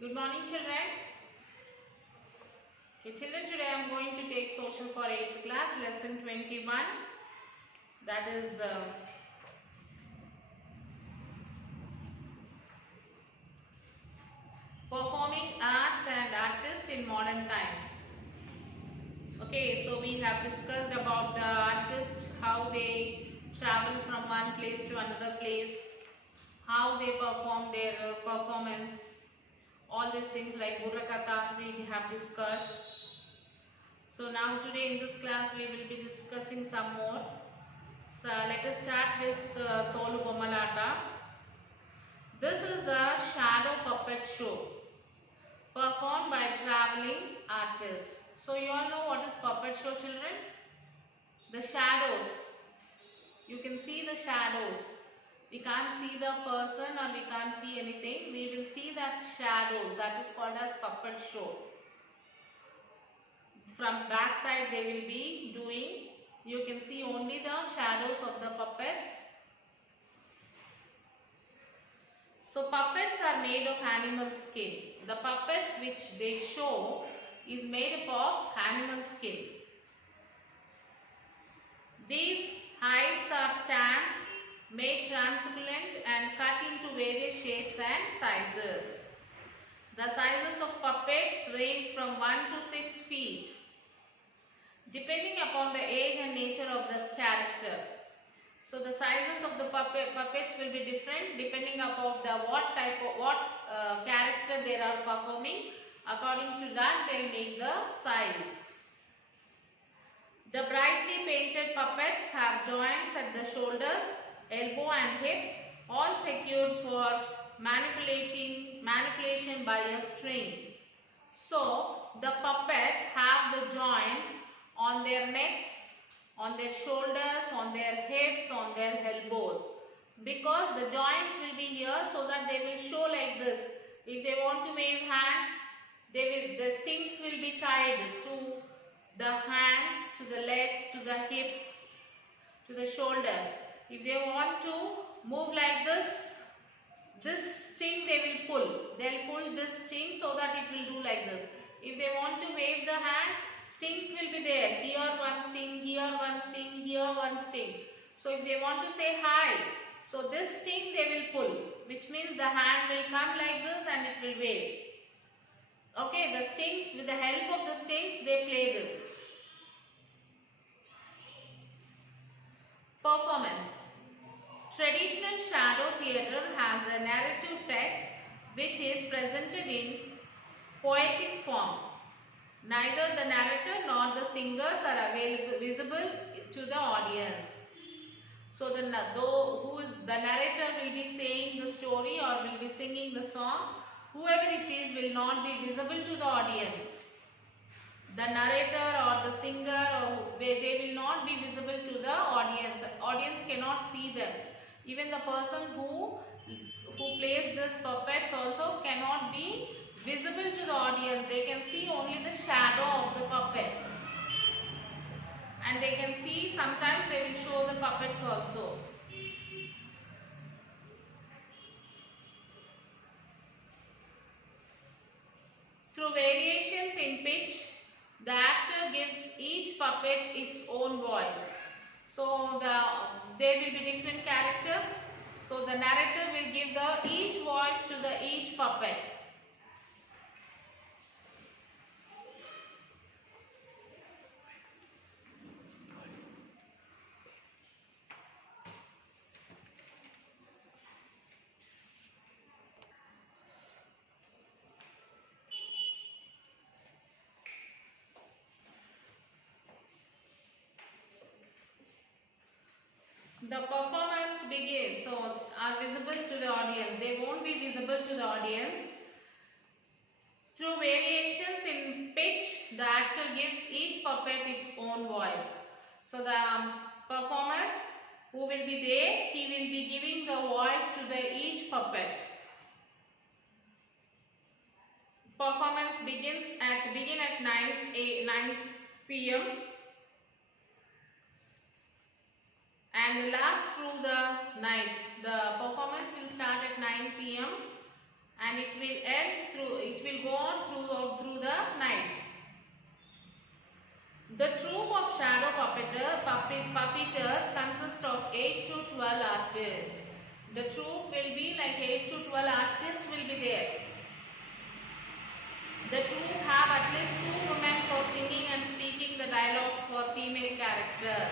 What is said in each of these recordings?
Good morning, children. Okay, children, today I am going to take social for 8th class, lesson 21. That is performing arts and artists in modern times. Okay, so we have discussed about the artists, how they travel from one place to another place, how they perform their performance, all these things like Burrakathas we have discussed. So now today in this class we will be discussing some more. So let us start with Tolu Bommalata. This is a shadow puppet show performed by traveling artists. So you all know what is puppet show, children? The shadows. You can see the shadows. We can't see the person or we can't see anything. We will see the shadows. That is called as puppet show. From back side they will be doing. You can see only the shadows of the puppets. So puppets are made of animal skin. The puppets which they show is made up of animal skin. These hides are tanned, made translucent and cut into various shapes and sizes. The sizes of puppets range from 1 to 6 feet, depending upon the age and nature of the character. So the sizes of the puppets will be different depending upon the what character they are performing. According to that they will make the size. The brightly painted puppets have joints at the shoulders, elbow and hip, all secured for manipulation by a string. So the puppet have the joints on their necks, on their shoulders, on their hips, on their elbows, because the joints will be here, so that they will show like this. If they want to wave hand, the strings will be tied to the hands, to the legs, to the hip, to the shoulders. If they want to move like this string they will pull. They'll pull this string so that it will do like this. If they want to wave the hand, strings will be there. Here one string, here one string, here one string. So if they want to say hi, so this string they will pull, which means the hand will come like this and it will wave. Okay, the strings, with the help of the strings they play this. Performance. Traditional shadow theatre has a narrative text which is presented in poetic form. Neither the narrator nor the singers are visible to the audience. So the narrator will be saying the story or will be singing the song, whoever it is will not be visible to the audience. The narrator or the singer, or they will not be visible to the audience. Audience cannot see them. Even the person who plays this puppets also cannot be visible to the audience. They can see only the shadow of the puppet. And they can see, sometimes they will show the puppets also. Through variations in pitch, the actor gives each puppet its own voice. So there will be different characters. So the narrator will give each voice to each puppet. The performance begins, so are visible to the audience. They won't be visible to the audience. Through variations in pitch, the actor gives each puppet its own voice. So the performer who will be there, he will be giving the voice to each puppet. Performance begin at 9 p.m. and last through the night. The performance will start at 9 p.m. and it will go on through the night. The troupe of shadow puppeteers consists of 8 to 12 artists. The troupe will be like 8 to 12 artists will be there. The troupe have at least 2 women for singing and speaking the dialogues for female characters.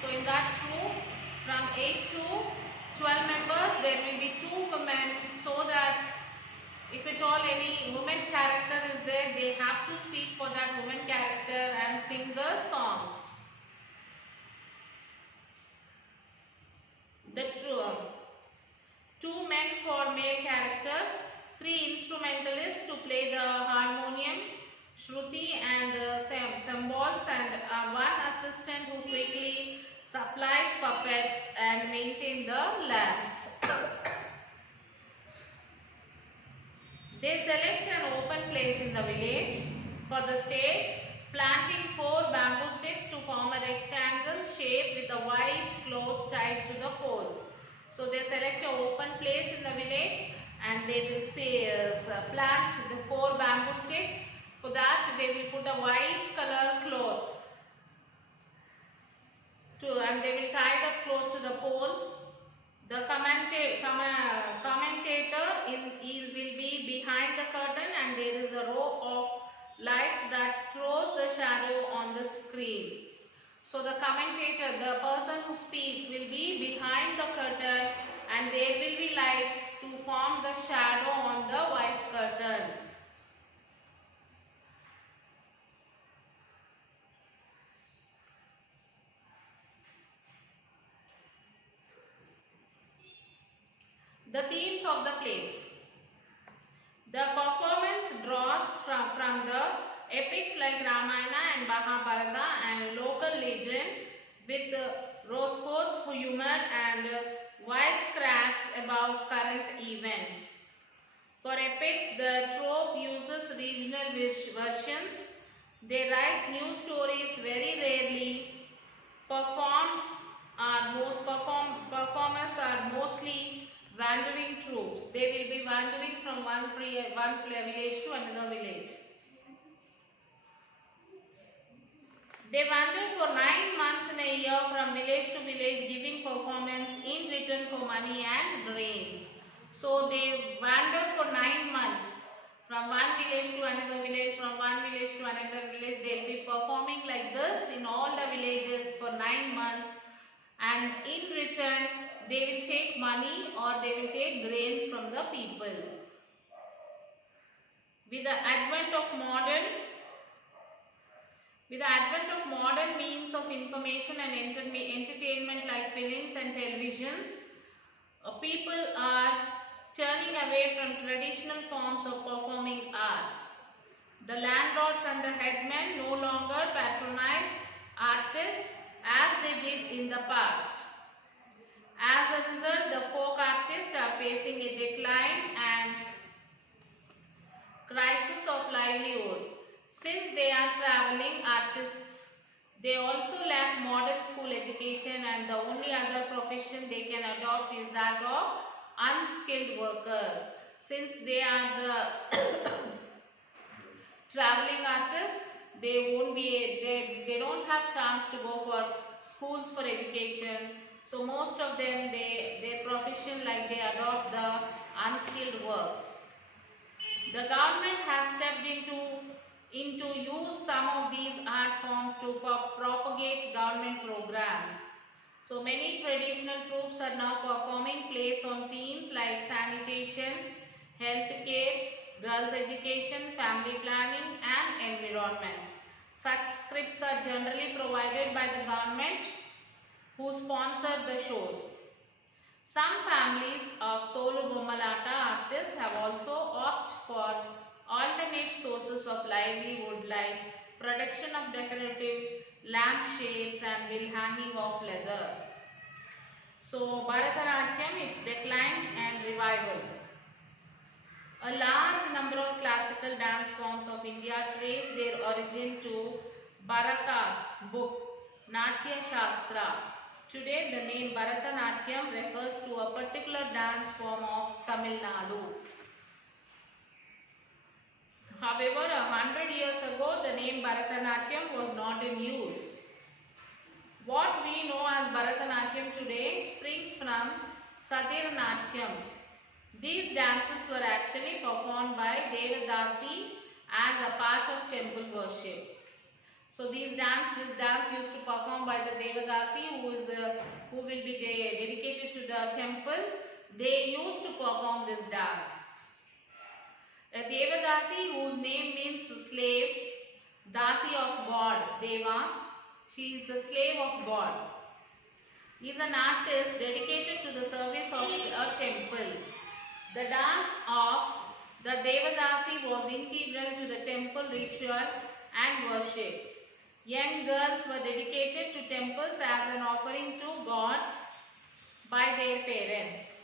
So in that troupe, from 8 to 12 members, there will be 2 women, so that if at all any woman character is there, they have to speak for that woman character and sing the songs. The 2 men for male characters, 3 instrumentalists to play the harmonium, shruti and cymbals, and 1 assistant who quickly supplies puppets and maintain the lamps. They select an open place in the village for the stage, planting 4 bamboo sticks to form a rectangle shape with a white cloth tied to the poles. So they select an open place in the village and they will plant the 4 bamboo sticks. For that they will put a white color cloth and they will tie the cloth to the poles. The commentator will be behind the curtain, and there is a row of lights that throws the shadow on the screen. So the commentator, the person who speaks, will be behind the curtain and there will be lights to form the shadow on the white curtain. The themes of the plays. The performance draws from the epics like Ramayana and Mahabharata and local legend with roscoe's humor and wisecracks about current events. For epics, the troupe uses regional versions. They write new stories very rarely. Performers are mostly wandering troops. They will be wandering from one village to another village. They wander for 9 months in a year from village to village, giving performance in return for money and grains. So they wander for 9 months from one village to another village, from one village to another village. They will be performing like this in all the villages for 9 months, and in return they will take money or they will take grains from the people. With the advent of modern means of information and entertainment like films and televisions, people are turning away from traditional forms of performing arts. The landlords and the headmen no longer patronize artists as they did in the past. As a result, the folk artists are facing a decline and crisis of livelihood. Since they are traveling artists, they also lack modern school education, and the only other profession they can adopt is that of unskilled workers. Since they are the traveling artists, they don't have chance to go for schools for education. So most of them, their profession, like they adopt the unskilled works. The government has stepped into use some of these art forms to propagate government programs. So many traditional troupes are now performing plays on themes like sanitation, healthcare, girls' education, family planning and environment. Such scripts are generally provided by the government who sponsor the shows. Some families of Tolu Bommalata artists have also opted for alternate sources of livelihood like production of decorative lampshades and will hanging of leather. So Bharatanatyam, its decline and revival. A large number of classical dance forms of India trace their origin to Bharata's book Natya Shastra. Today the name Bharatanatyam refers to a particular dance form of Tamil Nadu. However, 100 years ago, the name Bharatanatyam was not in use. What we know as Bharatanatyam today springs from Satir Natyam. These dances were actually performed by Devadasi as a part of temple worship. So this dance used to perform by the Devadasi who will be dedicated to the temples. They used to perform this dance. A Devadasi, whose name means slave, Dasi of God, Deva, she is the slave of God, is an artist dedicated to the service of a temple. The dance of the Devadasi was integral to the temple ritual and worship. Young girls were dedicated to temples as an offering to gods by their parents.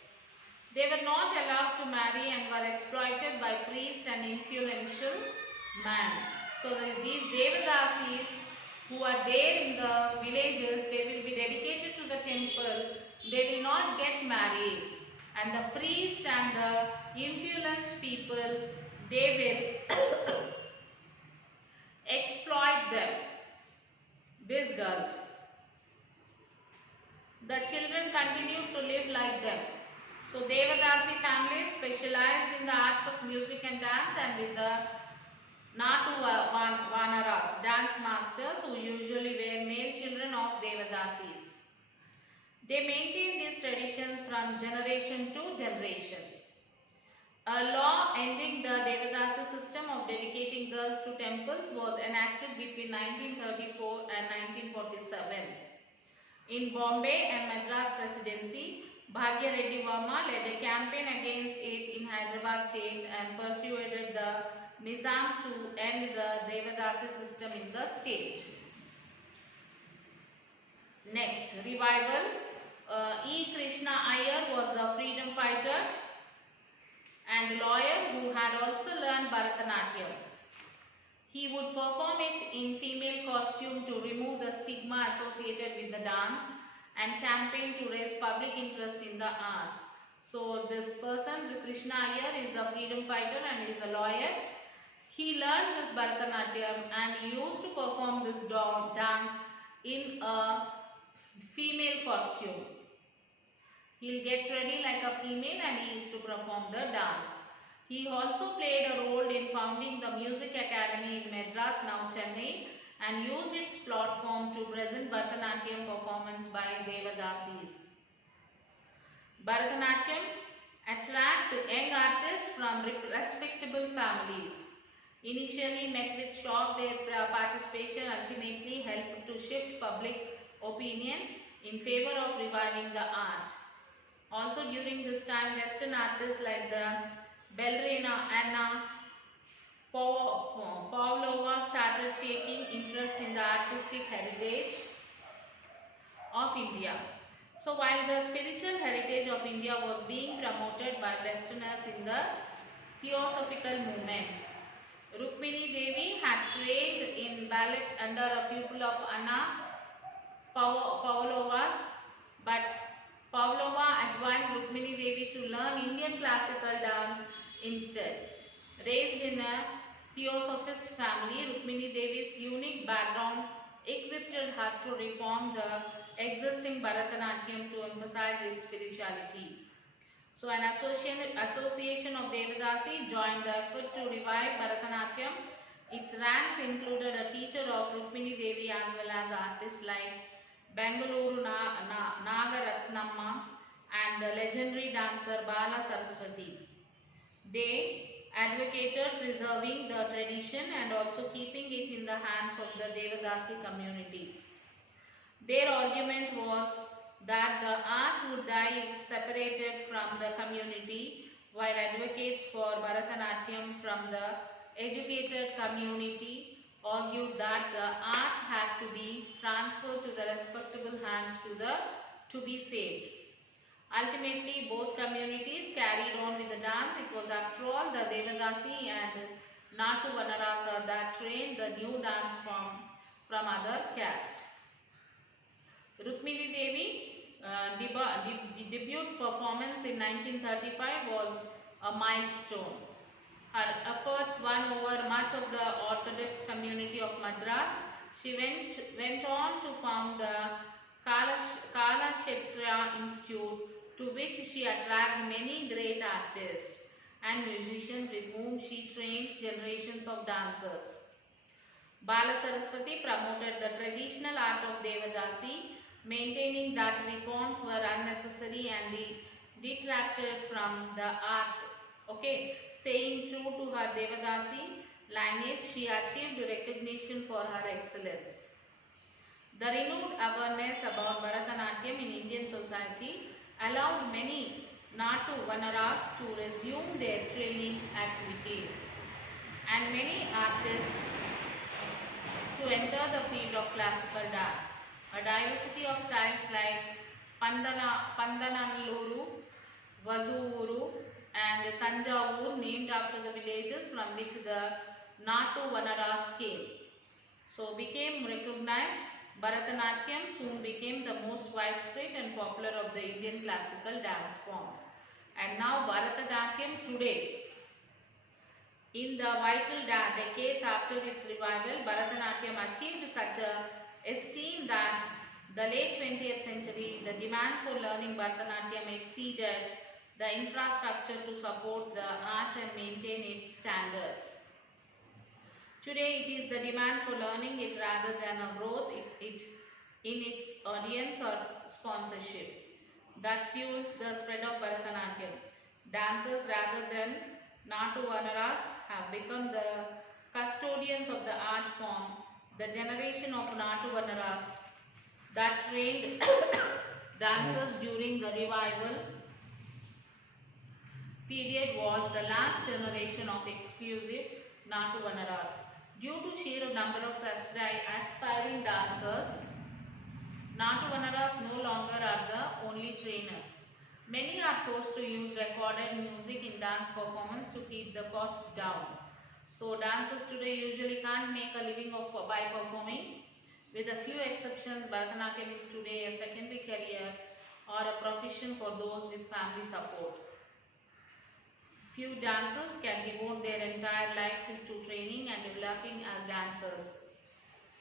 They were not allowed to marry and were exploited by priests and influential men. So these Devadasis who are there in the villages, they will be dedicated to the temple. They will not get married. And the priest and the influenced people, they will exploit them, these girls. The children continued to live like them. So Devadasi families specialized in the arts of music and dance, and with the Natu Vanaras, dance masters who usually were male children of Devadasis. They maintained these traditions from generation to generation. A law ending the Devadasi system of dedicating girls to temples was enacted between 1934 and 1947. In Bombay and Madras Presidency, Bhagya Reddy Verma led a campaign against it in Hyderabad state and persuaded the Nizam to end the Devadasi system in the state. Next, revival. E. Krishna Iyer was a freedom fighter and lawyer who had also learned Bharatanatyam. He would perform it in female costume to remove the stigma associated with the dance and campaign to raise public interest in the art. So this person, Krishna Iyer, is a freedom fighter and is a lawyer. He learned this Bharatanatyam and he used to perform this dance in a female costume. He'll get ready like a female and he used to perform the dance. He also played a role in founding the Music Academy in Madras, now Chennai, and used its platform to present Bharatanatyam performance by Devadasis. Bharatanatyam attracted young artists from respectable families. Initially met with shock, their participation ultimately helped to shift public opinion in favor of reviving the art. Also during this time, Western artists like the Ballerina Anna Pavlova started taking interest in the artistic heritage of India. So while the spiritual heritage of India was being promoted by Westerners in the Theosophical movement, Rukmini Devi had trained in ballet under a pupil of Anna Pavlovas, but Pavlova advised Rukmini Devi to learn Indian classical dance instead. Raised in a Theosophist family, Rukmini Devi's unique background equipped her to reform the existing Bharatanatyam to emphasize its spirituality. So an association of Devadasi joined the effort to revive Bharatanatyam. Its ranks included a teacher of Rukmini Devi as well as artists like Bengaluru Nagaratnamma and the legendary dancer Bala Saraswati. They advocated preserving the tradition and also keeping it in the hands of the Devadasi community. Their argument was that the art would die if separated from the community, while advocates for Bharatanatyam from the educated community argued that the art had to be transferred to the respectable hands to be saved. Ultimately, both communities carried on with the dance. It was after all the Devadasi and Natu Vanarasa that trained the new dance form from other castes. Rukmini Devi debut performance in 1935 was a milestone. Her efforts won over much of the Orthodox community of Madras. She went on to found the Kalakshetra Institute, to which she attracted many great artists and musicians with whom she trained generations of dancers. Bala Saraswati promoted the traditional art of Devadasi, maintaining that reforms were unnecessary and detracted from the art. Okay, saying true to her Devadasi lineage, she achieved recognition for her excellence. The renewed awareness about Bharatanatyam in Indian society allowed many Natu Vanaras to resume their training activities, and many artists to enter the field of classical dance. A diversity of styles like Pandanalluru, Vazuru and Tanjavur, named after the villages from which the Natu Vanaras came, so became recognized. Bharatanatyam soon became the most widespread and popular of the Indian classical dance forms. And now Bharatanatyam today, in the vital decades after its revival, Bharatanatyam achieved such a esteem that the late 20th century, the demand for learning Bharatanatyam exceeded the infrastructure to support the art and maintain its standards. Today, it is the demand for learning it rather than a growth in its audience or sponsorship that fuels the spread of Bharatanatyam. Dancers rather than Natu Vanaras have become the custodians of the art form. The generation of Natu Vanaras that trained dancers during the revival period was the last generation of exclusive Natu Vanaras. Due to sheer number of aspiring dancers, Natu Vanaras no longer are the only trainers. Many are forced to use recorded music in dance performance to keep the cost down. So dancers today usually can't make a living by performing. With a few exceptions, Bharatanatyam is today a secondary career or a profession for those with family support. Few dancers can devote their entire lives into training and developing as dancers.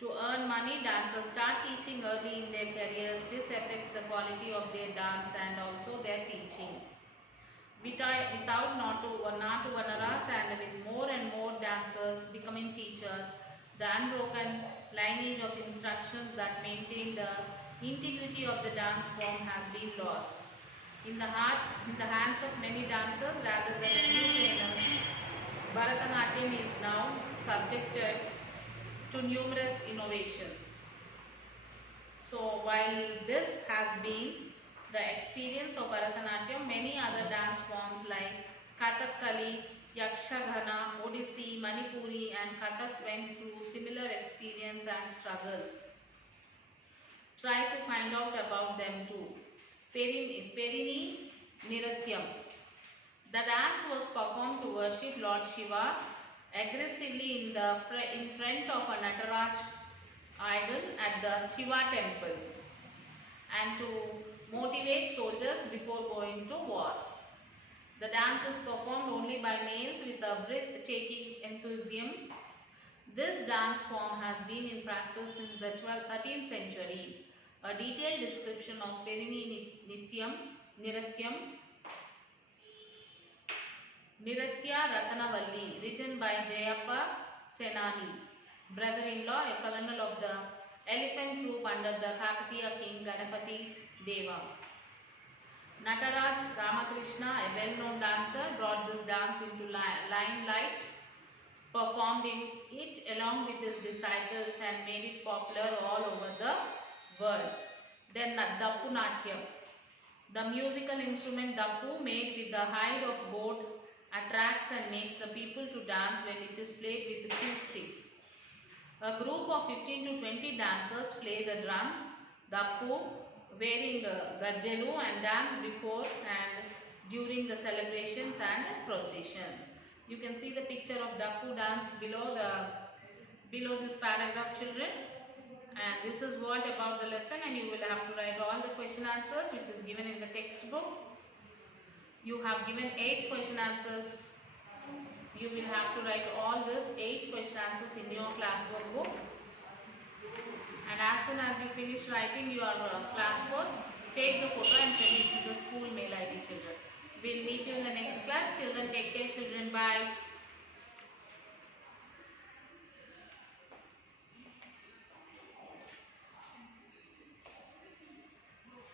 To earn money, dancers start teaching early in their careers. This affects the quality of their dance and also their teaching. Without Natu Vanaras and with more and more dancers becoming teachers, the unbroken lineage of instructions that maintain the integrity of the dance form has been lost. In the hands of many dancers rather than a few trainers, Bharatanatyam is now subjected to numerous innovations. So while this has been the experience of Bharatanatyam, many other dance forms like Kathakali, Yakshagana, Odissi, Manipuri and Kathak went through similar experience and struggles. Try to find out about them too. Perini Niratyam. The dance was performed to worship Lord Shiva aggressively in front of a Nataraj idol at the Shiva temples and to motivate soldiers before going to wars. The dance is performed only by males with a breathtaking enthusiasm. This dance form has been in practice since the 13th century. A detailed description of Perini Niratyam, Niratya Ratanavalli, written by Jayappa Senani, brother-in-law, a colonel of the elephant troop under the Kakatiya king Ganapati Deva. Nataraj Ramakrishna, a well-known dancer, brought this dance into limelight, performed in it along with his disciples and made it popular all over the world. Then Dappu Natyam. The musical instrument Dappu, made with the hide of goat, attracts and makes the people to dance when it is played with two sticks. A group of 15 to 20 dancers play the drums, Dappu, wearing gajjalu and dance before and during the celebrations and processions. You can see the picture of Dappu dance below this paragraph, children. And this is what about the lesson, and you will have to write all the question answers which is given in the textbook. You have given 8 question answers You will have to write all this 8 question answers in your classwork book. And as soon as you finish writing your classwork, take the photo and send it to the school mail ID, children. We'll meet you in the next class. Till then, take care, children. Bye.